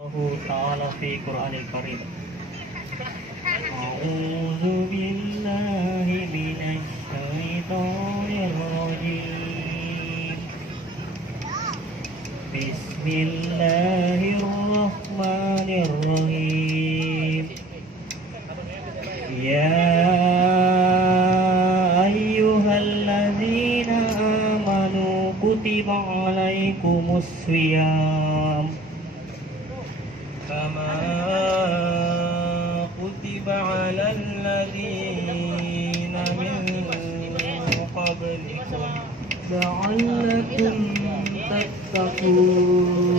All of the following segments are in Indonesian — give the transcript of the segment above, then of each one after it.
الله تعالى في قرآن الكريم. أعوذ بالله من الشيطان الرجيم. بسم الله الرحمن الرحيم. يا أيها الذين آمنوا كتب عليكم الصيام كما كتب على الذين من قبلكم لعلكم تتقون.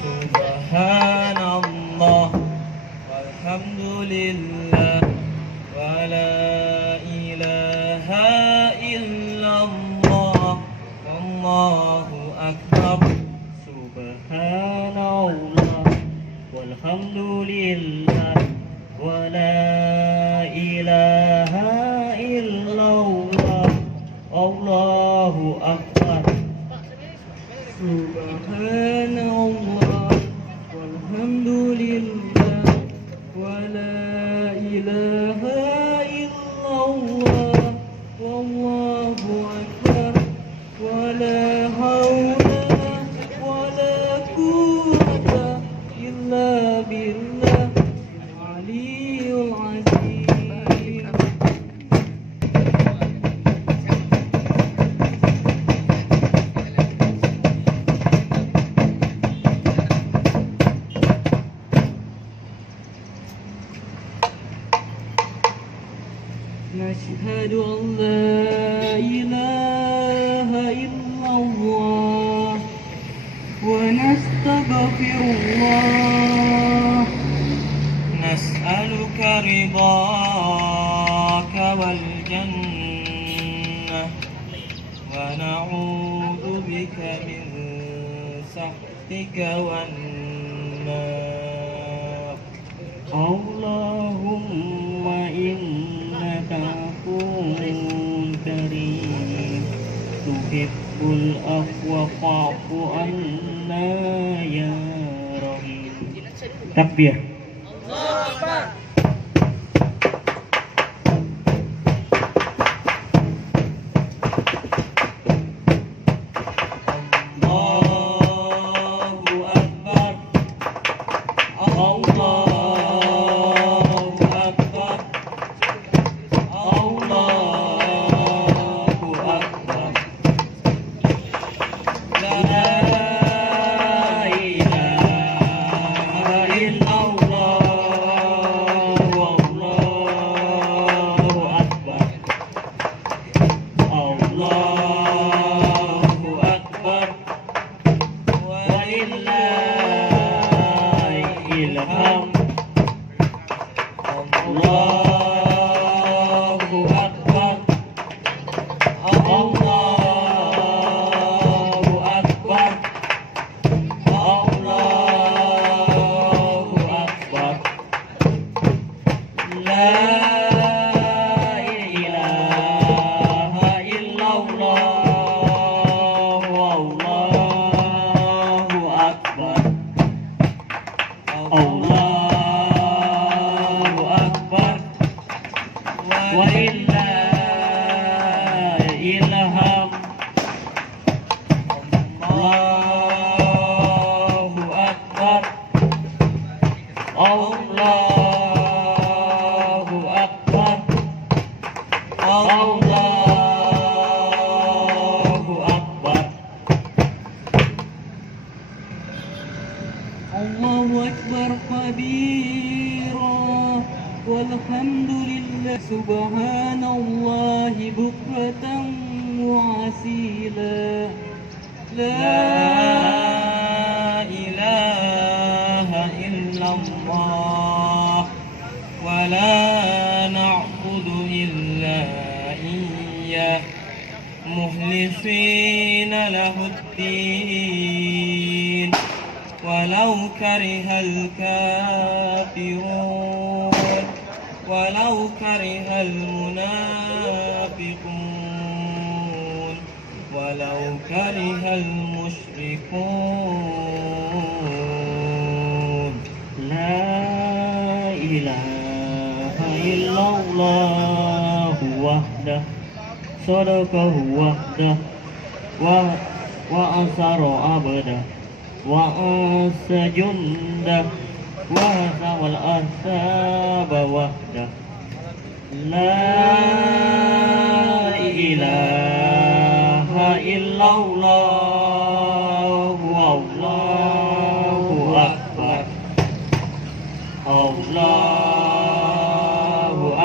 سبحان الله والحمد لله ولا إله إلا الله والله أكبر. سبحان الله والحمد لله ولا إله إلا الله والله أكبر. سبحان الله والحمد لله ولا إله إلا الله والله أكبر. ولا حول ولا قوة إلا بالله العلي العظيم. نشهد أن لا إله إلا الله ونستغفر الله. نسألك رضاك والجنة ونعوذ بك من سخطك والنار. اللهم إنك عفو كريم تحب العفو فاعف عنا يا رحيم. Takbir. Allahu Akbar kabira walhamdulillah subhanallahi bukratan wa asila. La ilaha illallah wa la na'budu illa iyyah mukhlisina lahuddin walau karihal kafirun walau karihal munafiqun wala ولو كره المشركون لا إله إلا الله وحده صدقه وحده وأنصر عبده وأنس جنده وهزم الأحزاب وحده لا إله إلا الله والله أكبر الله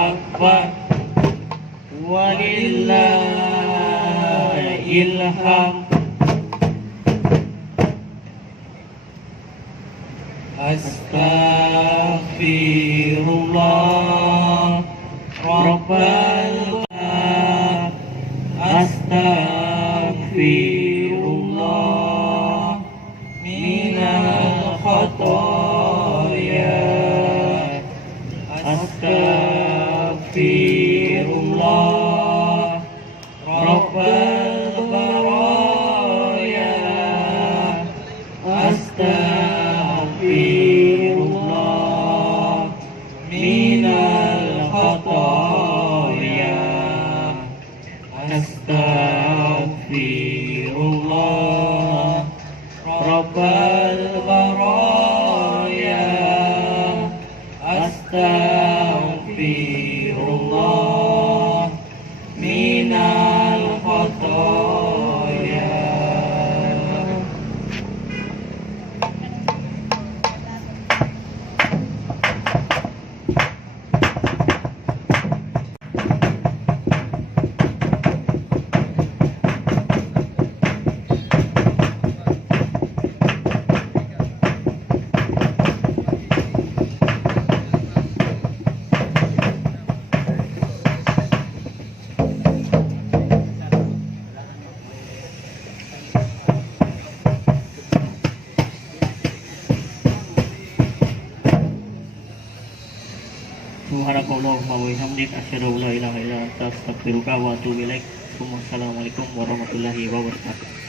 أكبر ولله الحمد Astaghfirullah Rabbal Astaghfirullah minal khotoya Astaghfirullah Rabbal baraya Astaghfirullah minal khotoya Astaghfirullah Rabbal baraya Astaghfirullah minal khotoya. Subhanakallahumma wa bihamdika asyhadu an la ilaha illa anta astaghfiruka wa atubu ilaik. Wassalamualaikum warahmatullahi wabarakatuh.